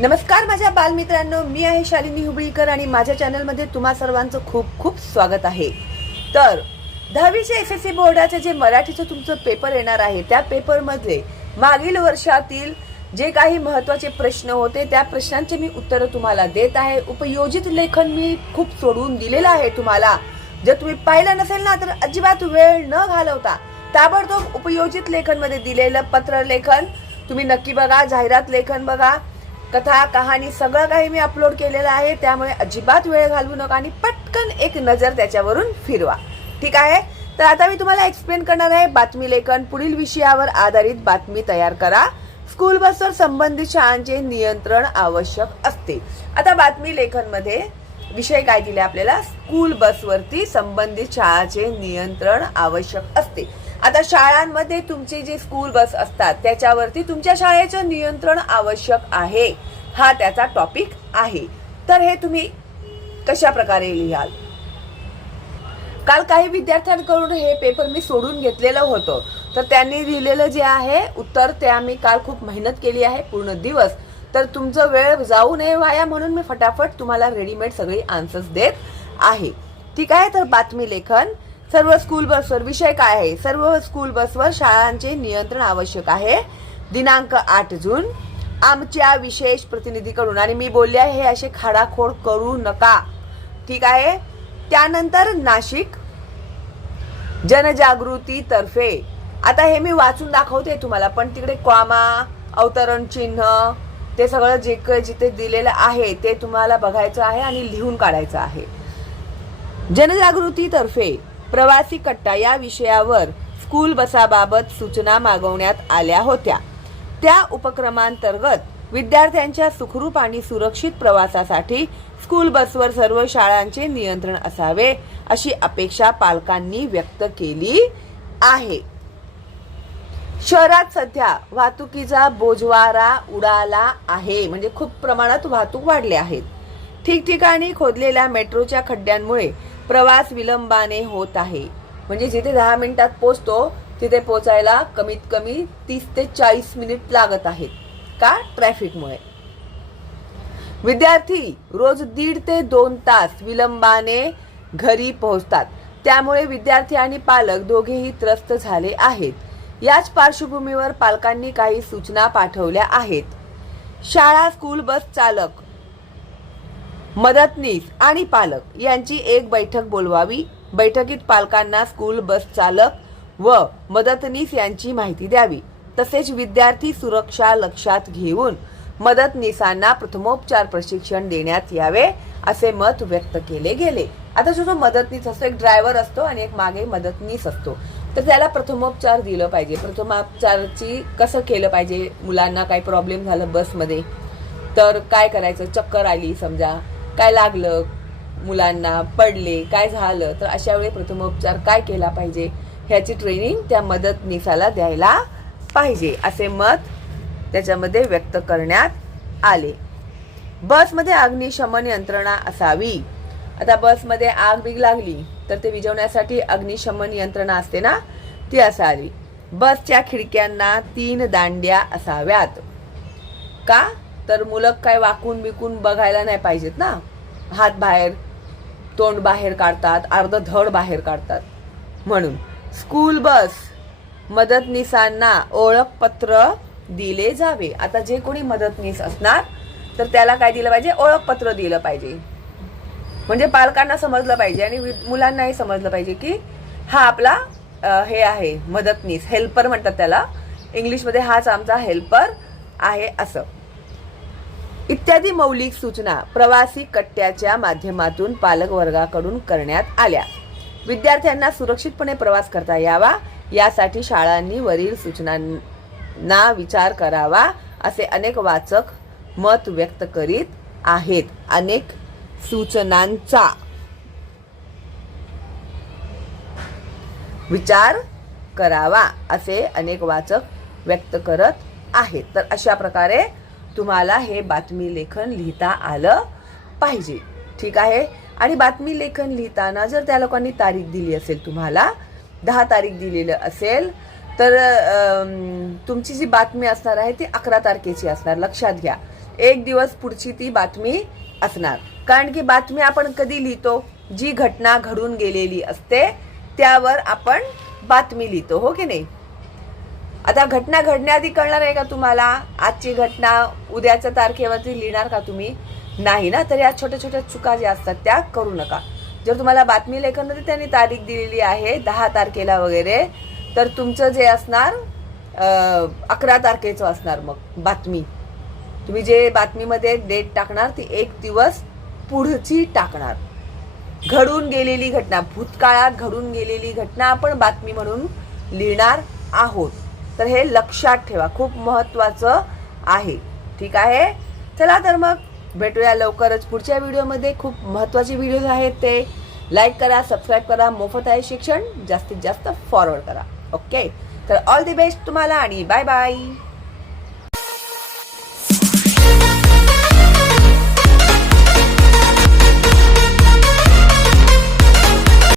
नमस्कार माझ्या बालमित्रांनो मी आहे शालिनी हुबळीकर आणि माझ्या चॅनलमध्ये तुम्हा सर्वांचं खूप खूप स्वागत आहे. तर दहावीच्या एस एस सी बोर्डाचं जे मराठीचं तुमचं पेपर येणार आहे त्या पेपरमध्ये मागील वर्षातील जे काही महत्त्वाचे प्रश्न होते त्या प्रश्नांचे मी उत्तरं तुम्हाला देत आहे. उपयोजित लेखन मी खूप सोडून दिलेलं आहे तुम्हाला. जर तुम्ही पाहिलं नसेल ना तर अजिबात वेळ न घालवता ताबडतोब उपयोजित लेखनमध्ये दिलेलं पत्र लेखन तुम्ही नक्की बघा जाहिरात लेखन बघा. कथा कहाणी सगळं काही मी अपलोड केलेलं आहे. त्यामुळे अजिबात वेळ घालवू नका आणि पटकन एक नजर त्याच्यावरून फिरवा. ठीक आहे? तर आता मी तुम्हाला एक्सप्लेन करणार आहे बातमी लेखन. पुढील विषयावर आधारित बातमी तयार करा. स्कूल बसवर संबंधित शाळांचे नियंत्रण आवश्यक असते. आता बातमी लेखनमध्ये विषय काय दिले आपल्याला? स्कूल बसवरती संबंधित शाळाचे नियंत्रण आवश्यक असते. आता शाळांमध्ये तुमची जी स्कूल बस असतात त्याच्यावरती तुमच्या शाळेचं नियंत्रण आवश्यक आहे. हा त्याचा टॉपिक आहे. तर हे तुम्ही कशा प्रकारे लिहाल? काल काही विद्यार्थ्यांकडून हे पेपर मी सोडून घेतलेलं होतं. तर त्यांनी लिहिलेलं जे आहे उत्तर ते आम्ही काल खूप मेहनत केली आहे पूर्ण दिवस. तर तुमचं वेळ जाऊ नये व्हाया म्हणून मी फटाफट तुम्हाला रेडीमेड सगळी आन्सर्स देत आहे. ठीक आहे तर बातमी लेखन. सर्व स्कूल बसवर विषय काय आहे? सर्व स्कूल बसवर शाळांचे नियंत्रण आवश्यक आहे. दिनांक आठ जून. आमच्या विशेष प्रतिनिधीकडून आणि मी बोलले आहे हे असे खाडाखोड करू नका. ठीक आहे? त्यानंतर नाशिक. जनजागृती तर्फे. आता हे मी वाचून दाखवते तुम्हाला पण तिकडे क्वामा अवतरण चिन्ह ते सगळं जे काही जिथे दिलेलं आहे ते तुम्हाला बघायचं आहे आणि लिहून काढायचं आहे. जनजागृतीतर्फे प्रवासी कट्टा या विषयावर स्कूल बसाबाबत सूचना मागवण्यात आल्या होत्या. त्या उपक्रमांतर्गत विद्यार्थ्यांच्या सुखरूप आणि सुरक्षित प्रवासासाठी स्कूल बसवर सर्व शाळांचे नियंत्रण असावे अशी अपेक्षा पालकांनी व्यक्त केली आहे. शहरात सध्या वाहतुकीचा बोजवारा उडाला आहे. म्हणजे खूप प्रमाणात वाहतूक वाढले आहेत. ठिकठिकाणी खोदलेल्या मेट्रोच्या खड्ड्यांमुळे प्रवास विलंबाने होत आहे. म्हणजे जिथे दहा मिनिटात पोचतो तिथे पोचायला कमीत कमी तीस ते चाळीस मिनिट लागत आहेत का? ट्रॅफिकमुळे. विद्यार्थी रोज दीड ते दोन तास विलंबाने घरी पोहोचतात. त्यामुळे विद्यार्थी आणि पालक दोघेही त्रस्त झाले आहेत. याच पार्श्वभूमीवर पालकांनी काही सूचना पाठवल्या आहेत. शाळा स्कूल बस चालक मदतनीस आणि पालक यांची एक बैठक बोलवावी. बैठकीत पालकांना स्कूल बस चालक व मदतनीस यांची माहिती द्यावी. तसेच विद्यार्थी सुरक्षा लक्षात घेऊन मदतनीसांना प्रथमोपचार प्रशिक्षण देण्यात यावे असे मत व्यक्त केले गेले. आता जो मदतनीस असतो एक ड्रायव्हर असतो आणि एक मागे मदतनीस असतो. तर त्याला प्रथमोपचार दिलं पाहिजे. प्रथमोपचारची कसं केलं पाहिजे? मुलांना काही प्रॉब्लेम झालं बसमध्ये तर काय करायचं? चक्कर आली समजा. काय लागलं? मुलांना पडले? काय झालं? तर अशा वेळी प्रथमोपचार काय केला पाहिजे? ह्याची ट्रेनिंग त्या मदतनीसाला द्यायला पाहिजे असे मत त्याच्यामध्ये व्यक्त करण्यात आले. बसमध्ये अग्निशमन यंत्रणा असावी. आता बसमध्ये आग बिग लागली. तर ते विझवण्यासाठी अग्निशमन यंत्रणा असते ना? ती असावी. बसच्या खिडक्यांना तीन दांड्या असाव्यात. का? तर मुलं काय वाकून बिकून बघायला नाही पाहिजेत ना? हात बाहेर तोंड बाहेर काढतात अर्ध धड बाहेर काढतात. म्हणून स्कूल बस मदतनीसांना ओळखपत्र दिले जावे. आता जे कोणी मदतनीस असणार तर त्याला काय दिलं पाहिजे? ओळखपत्र दिलं पाहिजे. म्हणजे पालकांना समजलं पाहिजे आणि वि- मुलांनाही समजलं पाहिजे की हा आपला हे आहे मदतनीस हेल्पर म्हणतात त्याला. इंग्लिशमध्ये हाच आमचा हेल्पर आहे असं. इत्यादी मौलिक सूचना प्रवासी कट्ट्याच्या माध्यमातून पालक वर्गाकडून करण्यात आल्या. विद्यार्थ्यांना सुरक्षितपणे प्रवास करता यावा यासाठी शाळांनी वरील सूचनांना विचार करावा असे अनेक वाचक मत व्यक्त करीत आहेत. अनेक सूचनांचा. विचार करावा असे अनेक वाचक व्यक्त करत आहेत. तर अशा प्रकारे तुम्हाला हे बातमी लेखन लिहिता आलं पाहिजे. ठीक आहे? आणि बातमी लेखन लिहिताना जर त्या लोकांनी तारीख दिली असेल तुम्हाला दहा तारीख दिलेलं असेल तर तुमची जी बातमी असणार आहे ती अकरा तारखेची असणार. लक्षात घ्या. एक दिवस पुढची ती बातमी असणार. कारण की बातमी आपण कधी लिहितो जी घटना घडून गेलेली असते त्यावर आपण बातमी लिहितो हो की नाही? आता घटना घडण्याआधी कळणार आहे का तुम्हाला? आजची घटना उद्याच्या तारखेवरती लिहिणार का तुम्ही? नाही ना तर या छोट्या छोट्या चुका ज्या असतात त्या करू नका. जर तुम्हाला बातमी लेखनमध्ये त्यांनी तारीख दिलेली आहे दहा तारखेला वगैरे तर तुमचं जे असणार अकरा तारखेचं असणार मग बातमी. तुम्ही जे बातमीमध्ये डेट टाकणार ती एक दिवस पुढची टाकणार. घडून गेलेली घटना भूतकाळात घडून गेलेली घटना आपण बातमी म्हणून लिहिणार आहोत. तर हे लक्षात ठेवा खूप महत्त्वाचं आहे. ठीक आहे? चला तर मग भेटूया लवकरच पुढच्या व्हिडिओमध्ये. खूप महत्त्वाचे व्हिडिओज आहेत ते. लाईक करा सबस्क्राईब करा मोफत आहे शिक्षण. जास्तीत जास्त फॉरवर्ड करा. ओके तर ऑल दी बेस्ट तुम्हाला आणि बाय बाय